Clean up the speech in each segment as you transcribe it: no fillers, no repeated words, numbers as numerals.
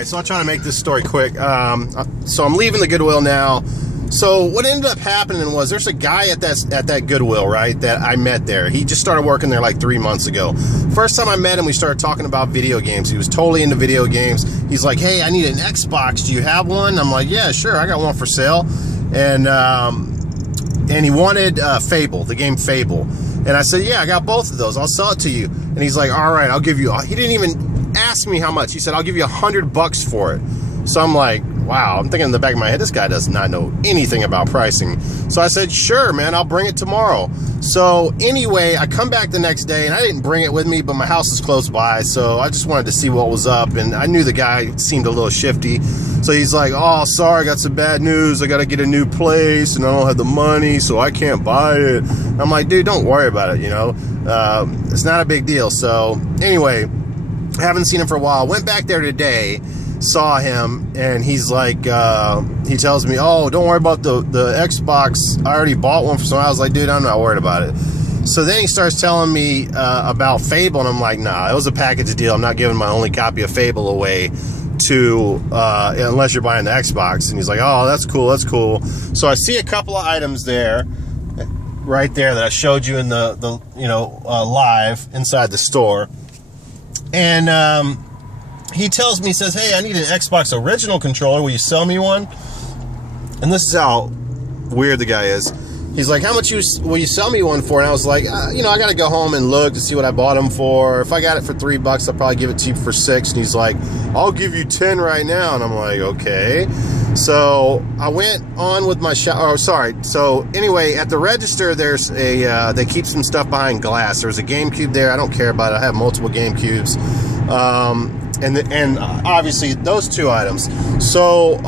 Alright, so I'll try to make this story quick. So I'm leaving the Goodwill now. So what ended up happening was there's a guy at that Goodwill, right, that I met there. He just started working there like 3 months ago. First time I met him, we started talking about video games. He was totally into video games. He's like, hey, I need an Xbox. Do you have one? I'm like, yeah, sure. I got one for sale. And he wanted Fable, the game Fable. And I said, yeah, I got both of those. I'll sell it to you. And he's like, all right, I'll give you. He didn't even ask me how much. He said, I'll give you $100 for it. So I'm like, wow. I'm thinking in the back of my head, this guy does not know anything about pricing. So I said, sure, man, I'll bring it tomorrow. So anyway, I come back the next day, and I didn't bring it with me, but my house is close by, so I just wanted to see what was up. And I knew the guy seemed a little shifty. So he's like, oh, sorry, I got some bad news. I got to get a new place, and I don't have the money, so I can't buy it. I'm like, dude, don't worry about it, you know. It's not a big deal. So anyway, I haven't seen him for a while. Went back there today, saw him, and he's like, he tells me, oh, don't worry about the Xbox. I already bought one for someone. I was like, dude, I'm not worried about it. So then he starts telling me about Fable, and I'm like, nah, it was a package deal. I'm not giving my only copy of Fable away to unless you're buying the Xbox. And he's like, oh, that's cool, that's cool. So I see a couple of items there, right there, that I showed you in the live inside the store. And he tells me, he says, hey, I need an Xbox original controller. Will you sell me one? And this is how weird the guy is. He's like, how much will you sell me one for? And I was like, I got to go home and look to see what I bought them for. If I got it for $3, I'll probably give it to you for $6. And he's like, I'll give you 10 right now. And I'm like, okay. So I went on with my shop. Oh, sorry. So anyway, at the register, there's they keep some stuff behind glass. There's a GameCube there. I don't care about it. I have multiple GameCubes. And obviously those two items. So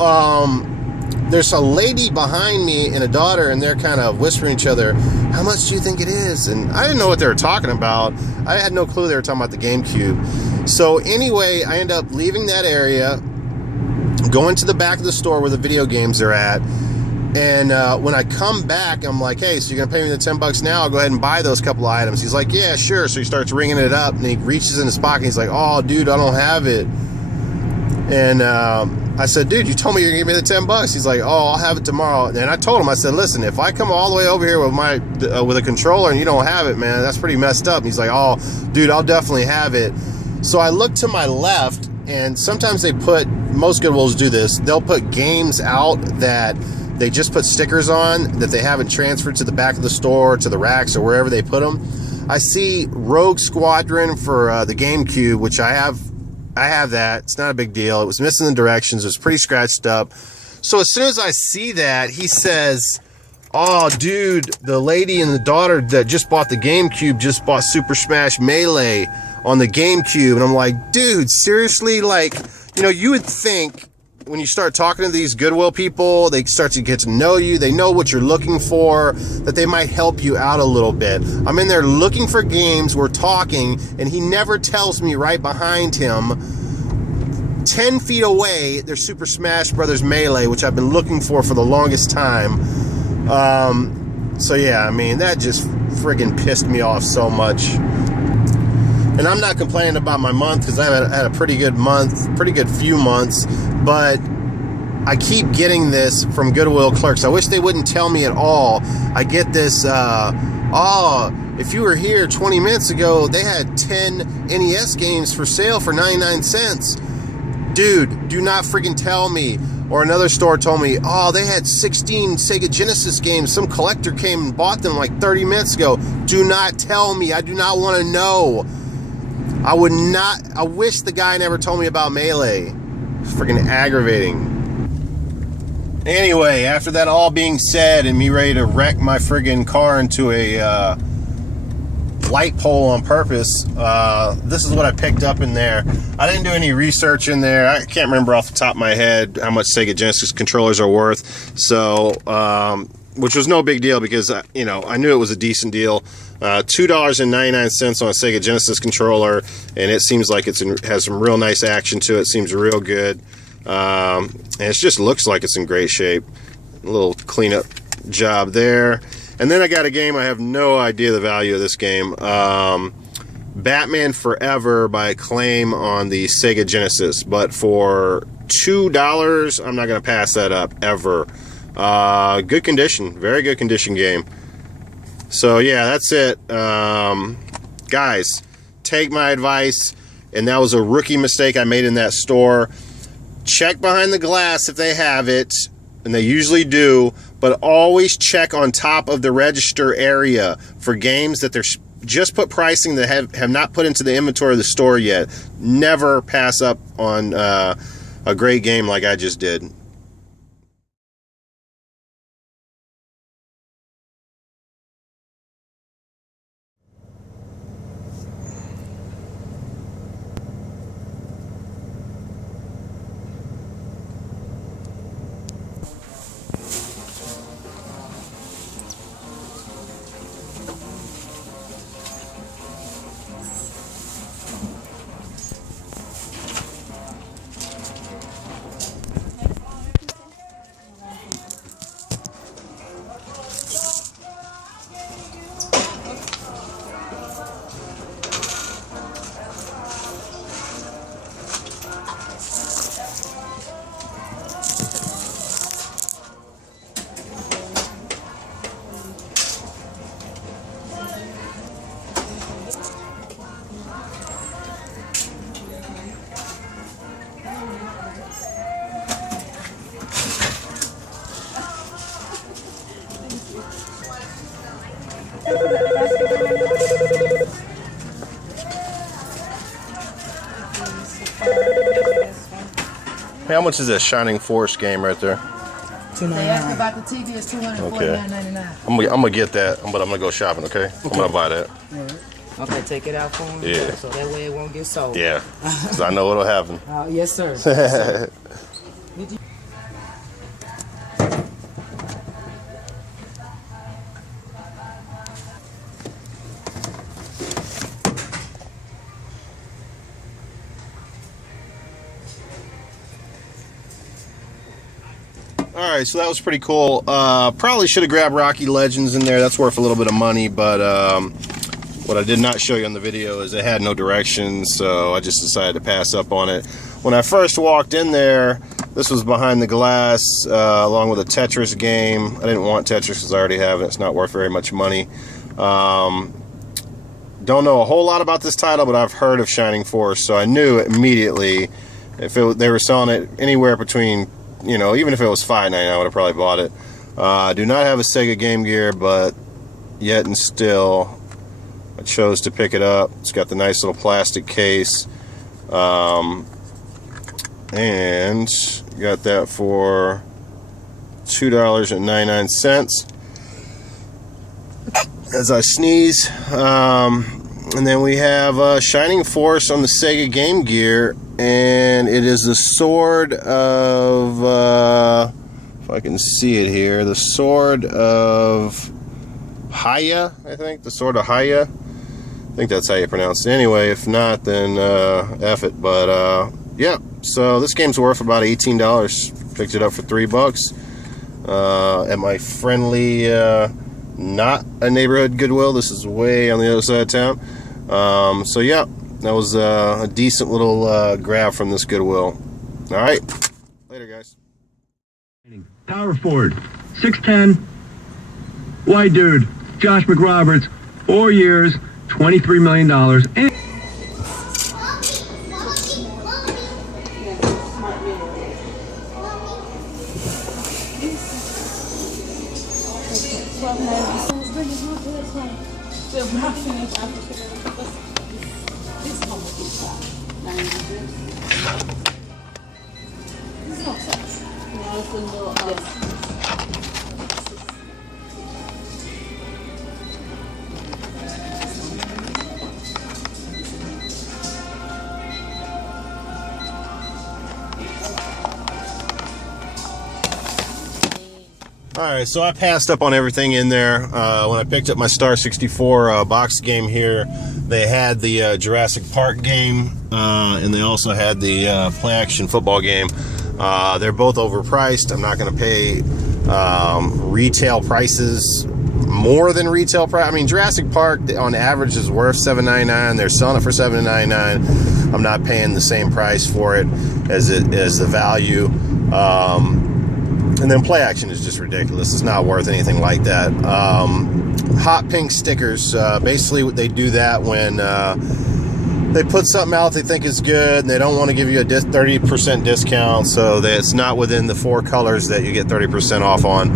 there's a lady behind me and a daughter, and they're kind of whispering each other, how much do you think it is? And I didn't know what they were talking about. I had no clue they were talking about the GameCube. So anyway, I end up leaving that area, going to the back of the store where the video games are at. And when I come back, I'm like, hey, so you're going to pay me the $10 now? I'll go ahead and buy those couple of items. He's like, yeah, sure. So he starts ringing it up, and he reaches in his pocket. And he's like, oh, dude, I don't have it. And I said, dude, you told me you're going to give me the $10. He's like, oh, I'll have it tomorrow. And I told him, I said, listen, if I come all the way over here with a controller and you don't have it, man, that's pretty messed up. And he's like, oh, dude, I'll definitely have it. So I look to my left, and sometimes most Goodwills do this. They'll put games out that they just put stickers on that they haven't transferred to the back of the store, to the racks, or wherever they put them. I see Rogue Squadron for the GameCube, which I have that. It's not a big deal. It was missing the directions. It was pretty scratched up. So as soon as I see that, he says, oh, dude, the lady and the daughter that just bought the GameCube just bought Super Smash Melee on the GameCube. And I'm like, dude, seriously? Like, you would think when you start talking to these Goodwill people, they start to get to know you, they know what you're looking for, that they might help you out a little bit. I'm in there looking for games, we're talking, and he never tells me right behind him, 10 feet away, there's Super Smash Brothers Melee, which I've been looking for the longest time. So yeah, I mean, that just friggin' pissed me off so much. And I'm not complaining about my month, because I had a pretty good month, pretty good few months, but I keep getting this from Goodwill clerks. I wish they wouldn't tell me at all. I get this, if you were here 20 minutes ago, they had 10 NES games for sale for 99 cents. Dude, do not freaking tell me. Or another store told me, oh, they had 16 Sega Genesis games. Some collector came and bought them like 30 minutes ago. Do not tell me. I do not want to know. I wish the guy never told me about Melee. It's freaking aggravating. Anyway, after that all being said and me ready to wreck my friggin' car into a light pole on purpose, this is what I picked up in there. I didn't do any research in there. I can't remember off the top of my head how much Sega Genesis controllers are worth. So, which was no big deal because, I knew it was a decent deal. $2.99 on a Sega Genesis controller, and it seems like it has some real nice action to it. Seems real good, and it just looks like it's in great shape. A little cleanup job there. And then I got a game. I have no idea the value of this game. Batman Forever by Acclaim on the Sega Genesis, but for $2, I'm not going to pass that up ever. Good condition, very good condition game. So yeah, that's it. Guys, take my advice, and that was a rookie mistake I made in that store. Check behind the glass if they have it, and they usually do, but always check on top of the register area for games that they're just put pricing that have not put into the inventory of the store yet. Never pass up on a great game like I just did. Hey, how much is that Shining Force game right there? They asked about the TV. It's $249.99. I'm gonna get that, but I'm gonna go shopping. Okay, I'm gonna buy that. Okay, take it out for him. Yeah. So that way it won't get sold. Yeah, because I know what'll happen. Yes, sir. Yes, sir. Alright, so that was pretty cool. Probably should have grabbed Rocky Legends in there. That's worth a little bit of money, but what I did not show you on the video is it had no directions, so I just decided to pass up on it. When I first walked in there, this was behind the glass, along with a Tetris game. I didn't want Tetris because I already have it. It's not worth very much money. Don't know a whole lot about this title, but I've heard of Shining Force, so I knew immediately if they were selling it anywhere between, you know, even if it was $5.99, I would have probably bought it. I do not have a Sega Game Gear, but yet and still, I chose to pick it up. It's got the nice little plastic case. And got that for $2.99 as I sneeze. And then we have Shining Force on the Sega Game Gear, and it is the sword of, if I can see it here, the sword of Haya, I think, the sword of Haya. I think that's how you pronounce it. Anyway, if not, then F it. But yeah, so this game's worth about $18. Picked it up for $3 at my friendly, not a neighborhood Goodwill. This is way on the other side of town. So yeah, that was a decent little grab from this Goodwill. All right, later, guys. Power forward, 6'10", white dude, Josh McRoberts, 4 years, $23 million. And Alright, so I passed up on everything in there. When I picked up my Star 64 box game here, they had the Jurassic Park game, and they also had the play-action football game. They're both overpriced. I'm not going to pay retail prices. more than retail price. I mean, Jurassic Park on average is worth $7.99. They're selling it for $7.99. I'm not paying the same price for it as the value. And then play action is just ridiculous. It's not worth anything like that. Hot pink stickers. Basically, they do that when they put something out they think is good, and they don't want to give you a 30% discount, so that it's not within the 4 colors that you get 30% off on.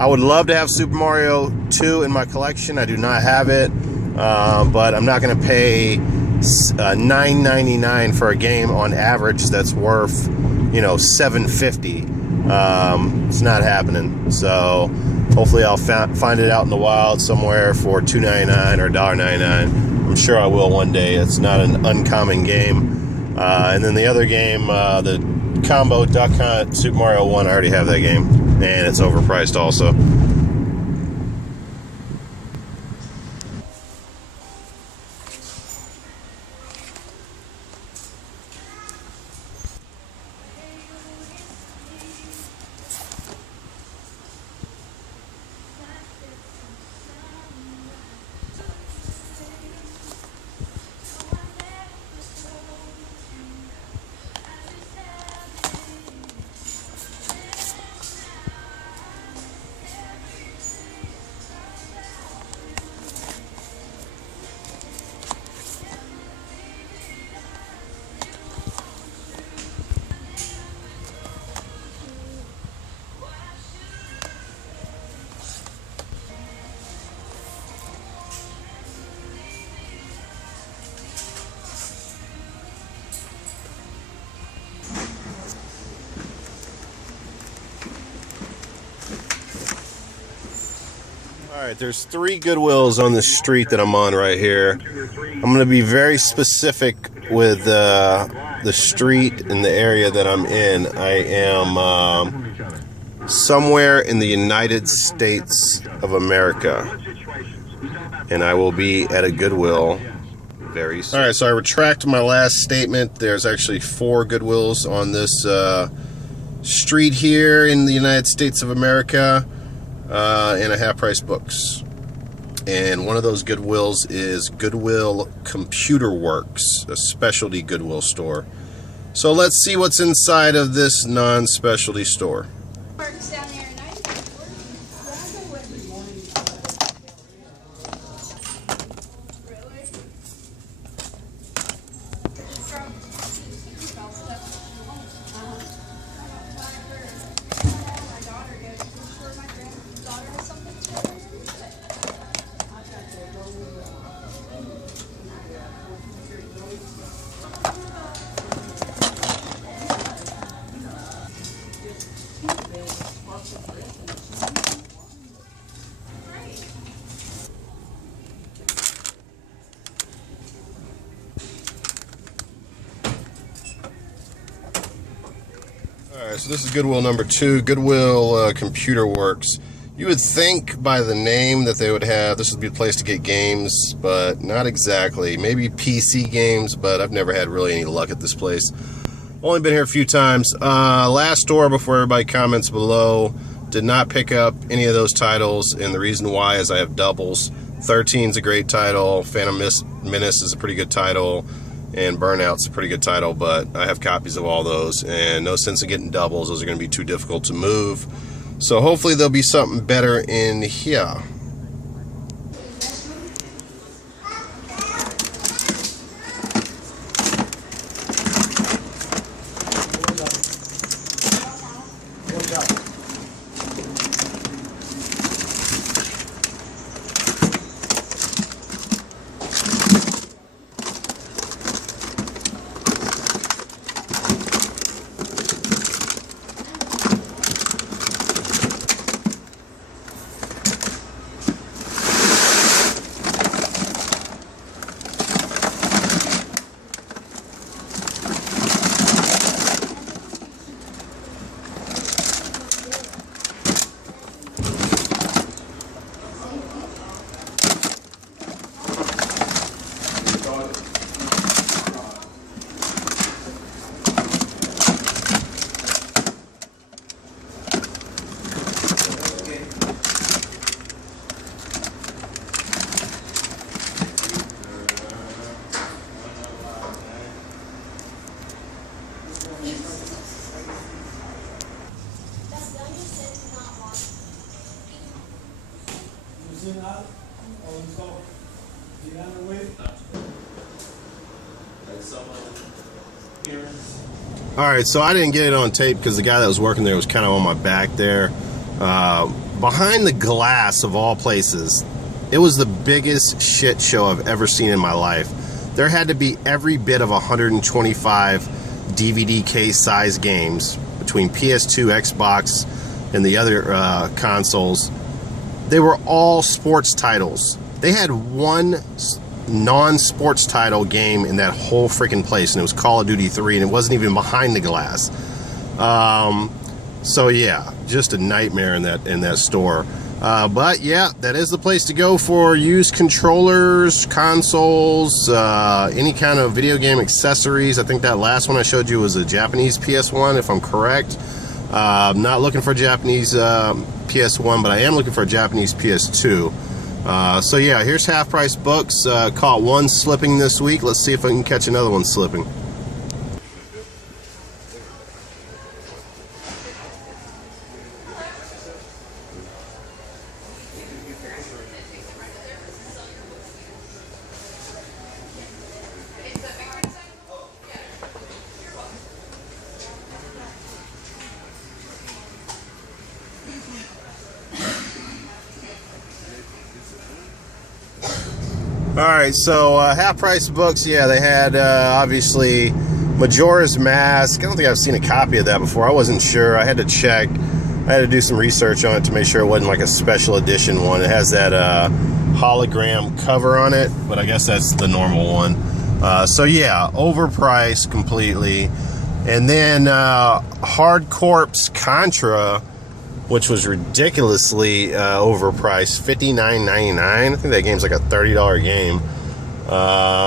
I would love to have Super Mario 2 in my collection. I do not have it, but I'm not going to pay $9.99 for a game on average that's worth, $7.50. It's not happening. So hopefully I'll find it out in the wild somewhere for $2.99 or $1.99. I'm sure I will one day. It's not an uncommon game. And then the other game, the combo Duck Hunt Super Mario 1, I already have that game, and it's overpriced also. Alright, there's 3 Goodwills on the street that I'm on right here. I'm going to be very specific with the street and the area that I'm in. I am somewhere in the United States of America, and I will be at a Goodwill very soon. Alright, so I retract my last statement. There's actually 4 Goodwills on this street here in the United States of America. And a half-price books. And one of those Goodwills is Goodwill Computer Works, a specialty Goodwill store. So let's see what's inside of this non-specialty store. Alright, so this is Goodwill number 2, Goodwill Computer Works. You would think by the name that they would have, this would be a place to get games, but not exactly. Maybe PC games, but I've never had really any luck at this place. Only been here a few times. Last store, before everybody comments below, did not pick up any of those titles, and the reason why is I have doubles. 13's a great title, Phantom Menace is a pretty good title, and Burnout's a pretty good title, but I have copies of all those, and no sense in getting doubles. Those are going to be too difficult to move. So hopefully there'll be something better in here. Alright, so I didn't get it on tape because the guy that was working there was kind of on my back there. Behind the glass of all places, it was the biggest shit show I've ever seen in my life. There had to be every bit of 125 DVD case size games between PS2, Xbox, and the other consoles. They were all sports titles. They had one non-sports title game in that whole freaking place, and it was Call of Duty 3, and it wasn't even behind the glass. So yeah, just a nightmare in that store. But yeah, that is the place to go for used controllers, consoles, any kind of video game accessories. I think that last one I showed you was a Japanese PS1, if I'm correct. I'm not looking for a Japanese PS1, but I am looking for a Japanese PS2. So yeah, here's Half Price Books. Caught one slipping this week. Let's see if I can catch another one slipping. Alright, so Half Price Books, yeah, they had obviously Majora's Mask. I don't think I've seen a copy of that before. I wasn't sure. I had to check. I had to do some research on it to make sure it wasn't like a special edition one. It has that hologram cover on it, but I guess that's the normal one. So yeah, overpriced completely. And then Hard Corp's Contra, which was ridiculously overpriced, $59.99. I think that game's like a $30 game.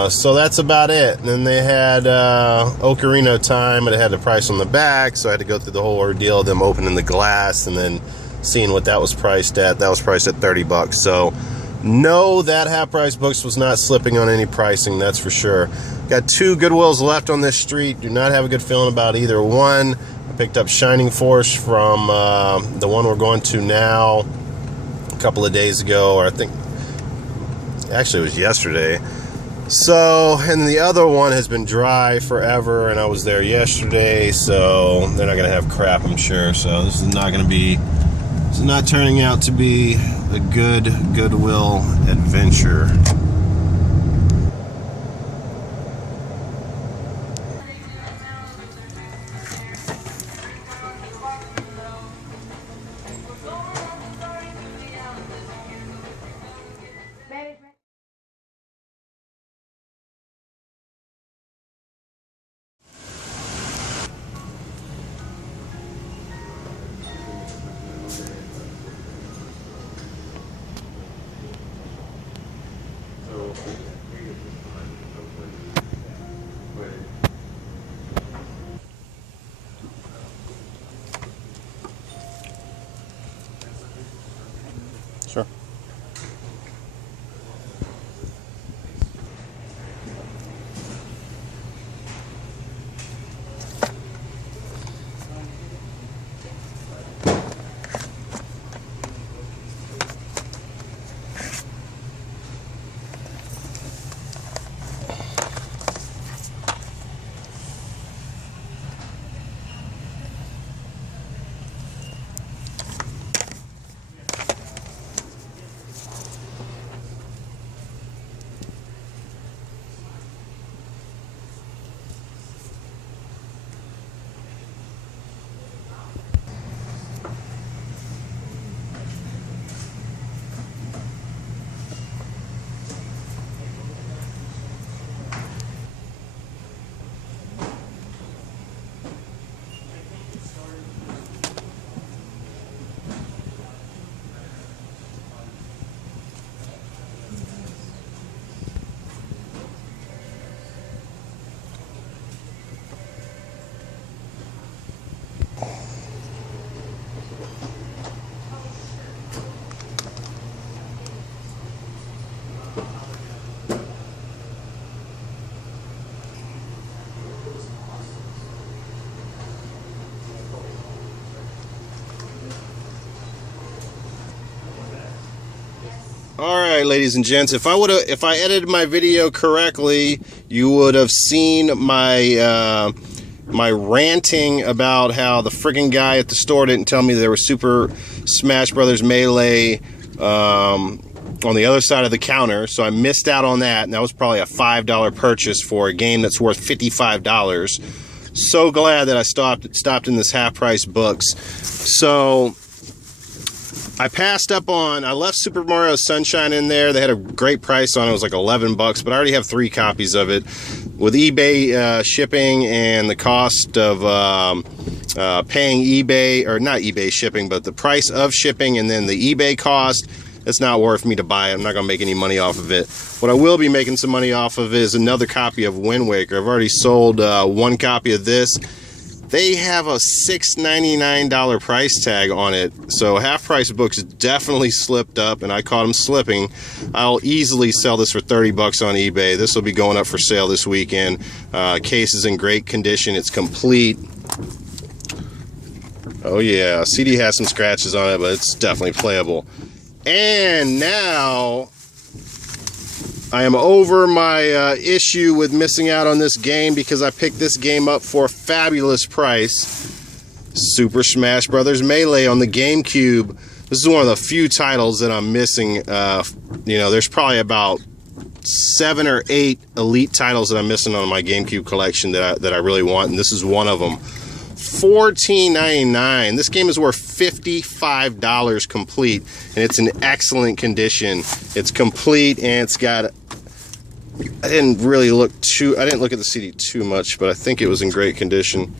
So that's about it. And then they had Ocarina of Time, and it had the price on the back, so I had to go through the whole ordeal of them opening the glass and then seeing what that was priced at. That was priced at $30. So no, that Half Price Books was not slipping on any pricing, that's for sure. Got 2 Goodwills left on this street. Do not have a good feeling about either one. Picked up Shining Force from the one we're going to now a couple of days ago, or I think actually it was yesterday. So, and the other one has been dry forever, and I was there yesterday, so they're not gonna have crap, I'm sure. So this is not turning out to be a good Goodwill adventure. right, ladies and gents, if I edited my video correctly, you would have seen my my ranting about how the friggin' guy at the store didn't tell me there was Super Smash Brothers Melee on the other side of the counter, so I missed out on that, and that was probably a $5 purchase for a game that's worth $55. So glad that I stopped in this half-price books. So I passed up on, I left Super Mario Sunshine in there. They had a great price on it. It was like 11 bucks, but I already have 3 copies of it. With eBay shipping and the cost of paying eBay, or not eBay shipping, but the price of shipping and then the eBay cost, it's not worth me to buy it. I'm not going to make any money off of it. What I will be making some money off of is another copy of Wind Waker. I've already sold 1 copy of this. They have a $6.99 price tag on it, so half-price books definitely slipped up, and I caught them slipping. I'll easily sell this for 30 bucks on eBay. This will be going up for sale this weekend. Case is in great condition. It's complete. Oh yeah, CD has some scratches on it, but it's definitely playable. And now I am over my issue with missing out on this game because I picked this game up for a fabulous price. Super Smash Brothers Melee on the GameCube. This is one of the few titles that I'm missing. You know, there's probably about 7 or 8 elite titles that I'm missing on my GameCube collection that I really want, and this is one of them. $14.99. This game is worth $55 complete, and it's in excellent condition. It's complete, and it's got, I didn't look at the CD too much, but I think it was in great condition.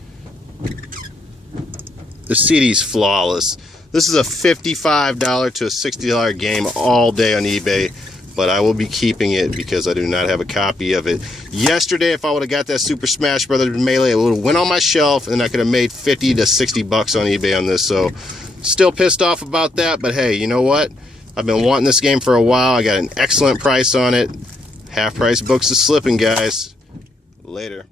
The CD's flawless. This is a $55 to a $60 game all day on eBay, but I will be keeping it because I do not have a copy of it. Yesterday, if I would have got that Super Smash Brothers Melee, it would have went on my shelf, and I could have made 50 to 60 bucks on eBay on this. So, still pissed off about that, but hey, you know what? I've been wanting this game for a while. I got an excellent price on it. Half-price books is slipping, guys. Later.